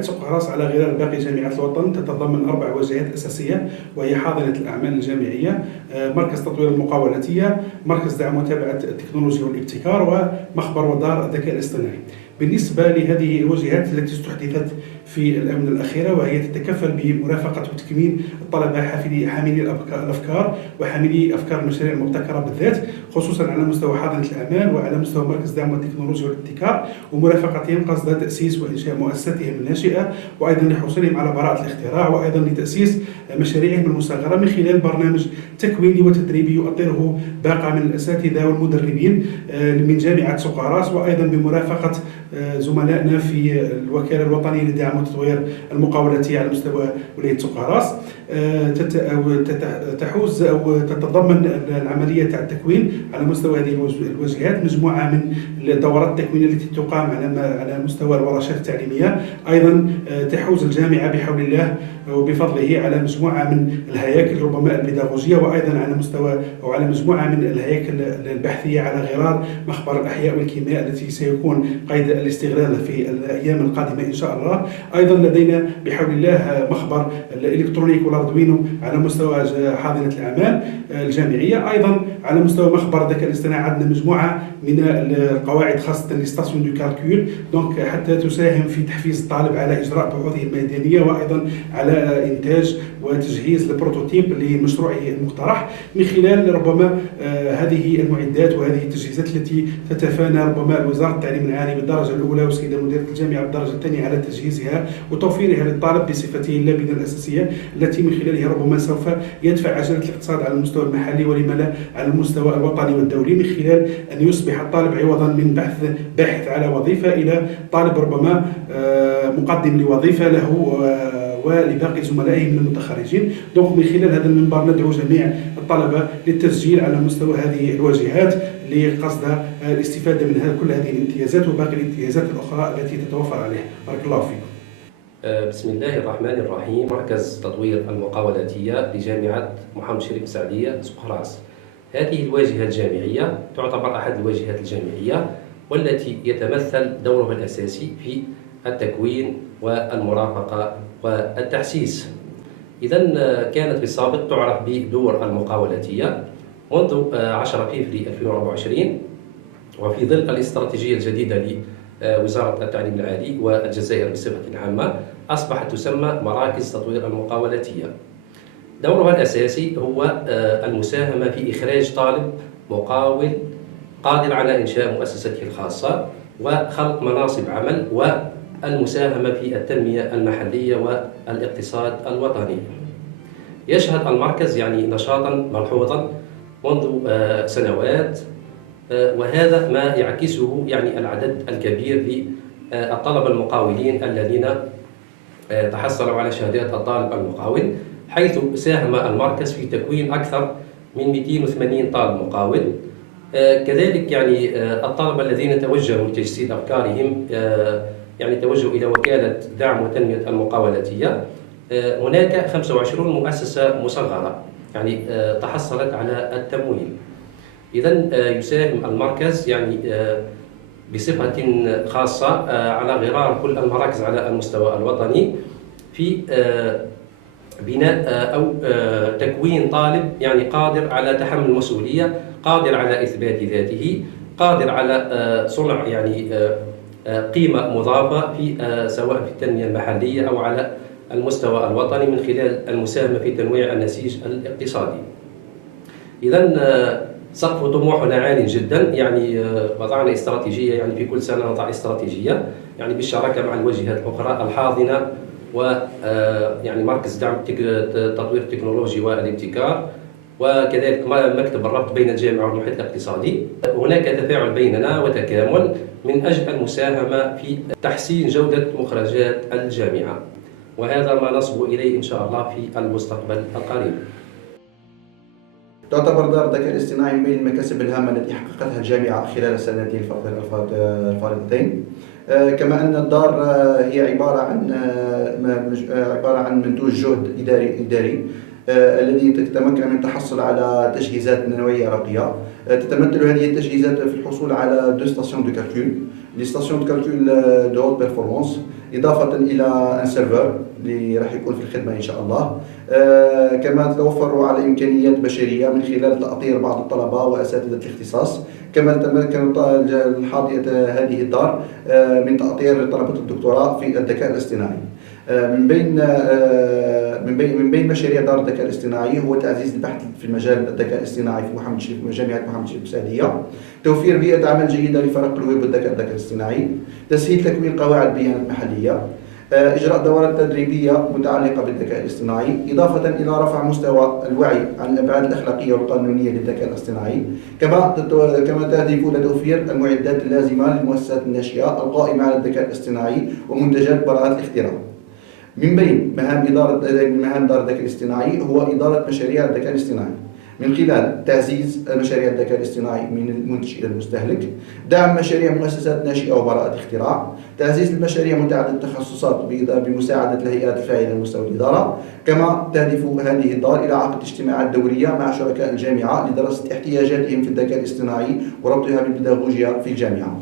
جامعة سوق هراس على غرار باقي جامعات الوطن تتضمن 4 واجهات أساسية، وهي حاضنة الأعمال الجامعية، مركز تطوير المقاولاتية، مركز دعم متابعة التكنولوجيا والابتكار، ومخبر ودار الذكاء الاصطناعي. بالنسبة لهذه الوجهات التي استحدثت في الآونة الأخيرة، وهي تتكفل بمرافقة وتكوين الطلبة حاملي الأفكار وحاملي أفكار المشاريع المبتكرة بالذات، خصوصا على مستوى حاضنة الأعمال وعلى مستوى مركز دعم التكنولوجيا والابتكار، ومرافقتهم قصد تأسيس وإنشاء مؤسساتهم الناشئة، وأيضا لحصولهم على براءة الاختراع، وأيضا لتأسيس مشاريعهم المصغرة من خلال برنامج تكويني وتدريبي يؤطره باقة من الأساتذة والمدربين من جامعة سوق هراس، وأيضا بمرافقة زملائنا في الوكالة الوطنية لدعم وتطوير المقاولاتية على مستوى ولاية سوق هراس. تحوز أو تتضمن العملية تاع التكوين على مستوى هذه الوجهات مجموعة من الدورات التكوينية التي تقام على مستوى الورشات التعليمية. أيضا تحوز الجامعة بحول الله وبفضله على مجموعة من الهياكل ربما البيداغوجية، وأيضا على مستوى أو على مجموعة من الهياكل البحثية على غرار مخبر الأحياء والكيمياء التي سيكون قيد الاستغلال في الأيام القادمة إن شاء الله. أيضا لدينا بحول الله مخبر الإلكترونيك والأردوينو على مستوى حاضنة الأعمال الجامعية. أيضا على مستوى مخبر الذكاء الاصطناعي عندنا مجموعة من القواعد خاصة لستاسيون دو كالكول، دونك حتى تساهم في تحفيز الطالب على إجراء بحوثه الميدانية، وأيضا على إنتاج وتجهيز البروتوتيب لمشروعه المقترح من خلال ربما هذه المعدات وهذه التجهيزات التي تتفانى ربما وزارة التعليم العالي بالدرجة الأولى والسيدة مديرة الجامعة بالدرجة الثانية على تجهيزها وتوفيرها للطالب بصفته اللبنة الأساسية التي من خلالها ربما سوف يدفع عجلة الاقتصاد على المستوى المحلي ولما لا على المستوى الوطني والدولي، من خلال أن يصبح الطالب عوضا من باحث على وظيفة إلى طالب ربما مقدم لوظيفة له ولباقي زملائه من المتخرجين. دونك من خلال هذا المنبر ندعو جميع الطلبة للتسجيل على مستوى هذه الواجهات لقصد الاستفادة من كل هذه الامتيازات وباقي الامتيازات الأخرى التي تتوفر عليها. بارك الله فيكم. بسم الله الرحمن الرحيم. مركز تطوير المقاولاتية لجامعة محمد شريف السعدية سوق هراس. هذه الواجهة الجامعية تعتبر أحد الواجهات الجامعية والتي يتمثل دورها الأساسي في التكوين والمرافقة والتحسيس. إذن كانت في السابق تعرف بدور المقاولاتية منذ 10 فبراير 2024، وفي ظل الاستراتيجية الجديدة لوزارة التعليم العالي والجزائر بصفة عامة أصبحت تسمى مراكز تطوير المقاولاتية. دورها الأساسي هو المساهمة في إخراج طالب مقاول قادر على إنشاء مؤسسته الخاصة وخلق مناصب عمل والمساهمة في التنمية المحلية والاقتصاد الوطني. يشهد المركز نشاطا ملحوظا منذ سنوات، وهذا ما يعكسه العدد الكبير للطلبة المقاولين الذين تحصلوا على شهادات الطالب المقاول، حيث ساهم المركز في تكوين أكثر من 280 طالب مقاول. كذلك الطلبة الذين توجهوا لتجسيد أفكارهم توجهوا إلى وكالة دعم وتنمية المقاولاتية. هناك 25 مؤسسة مصغرة تحصلت على التمويل. إذن يساهم المركز بصفة خاصة على غرار كل المراكز على المستوى الوطني في بناء أو تكوين طالب قادر على تحمل المسؤولية، قادر على إثبات ذاته، قادر على صنع قيمة مضافة في سواء في التنمية المحلية أو على المستوى الوطني من خلال المساهمة في تنويع النسيج الاقتصادي. إذن سقف طموحنا عال جدا، وضعنا استراتيجية، في كل سنة نضع استراتيجية بالشراكة مع الوجهات الأخرى الحاضنة مركز دعم تطوير التكنولوجيا والابتكار، وكذلك مكتب الربط بين الجامعة والمحيط الاقتصادي. هناك تفاعل بيننا وتكامل من أجل المساهمة في تحسين جودة مخرجات الجامعة، وهذا ما نصبو إليه إن شاء الله في المستقبل القريب. تعتبر دار الذكاء الاصطناعي من بين المكاسب الهامة التي حققتها الجامعة خلال السنتين الفارضتين، كما أن الدار هي عبارة عن منتوج جهد إداري الذي تتمكن من التحصل على تجهيزات نووية راقية. تتمثل هذه التجهيزات في الحصول على 2 ستاسيون دو كالكول، لي ستاسيون دو كالكول دو هوت بيرفورمانس، إضافة إلى ان سيرفر اللي راح يكون في الخدمة إن شاء الله. كما تتوفر على إمكانيات بشرية من خلال تأطير بعض الطلبة وأساتذة الاختصاص. كما تمكن حاضنة هذه الدار من تأطير طلبة الدكتوراه في الذكاء الاصطناعي. من بين مشاريع دار الذكاء الاصطناعي هو تعزيز البحث في مجال الذكاء الاصطناعي في جامعة محمد شريف بوسعيدية، توفير بيئة عمل جيدة لفرق الويب والذكاء الاصطناعي، تسهيل تكوين قواعد بيانات محلية، إجراء دورات تدريبية متعلقة بالذكاء الاصطناعي، إضافة إلى رفع مستوى الوعي عن الأبعاد الأخلاقية والقانونية للذكاء الاصطناعي. كما تهدف إلى توفير المعدات اللازمة للمؤسسات الناشئة القائمة على الذكاء الاصطناعي ومنتجات براءات الاختراع. من بين مهام دار الذكاء الاصطناعي هو إدارة مشاريع الذكاء الاصطناعي من خلال تعزيز مشاريع الذكاء الاصطناعي من المنتج إلى المستهلك، دعم مشاريع مؤسسات ناشئة وبراءة اختراع، تعزيز المشاريع متعددة التخصصات بمساعدة الهيئات الفاعلة على مستوى الإدارة. كما تهدف هذه الدار إلى عقد اجتماعات دورية مع شركاء الجامعة لدراسة احتياجاتهم في الذكاء الاصطناعي وربطها بالبيداغوجيا في الجامعة.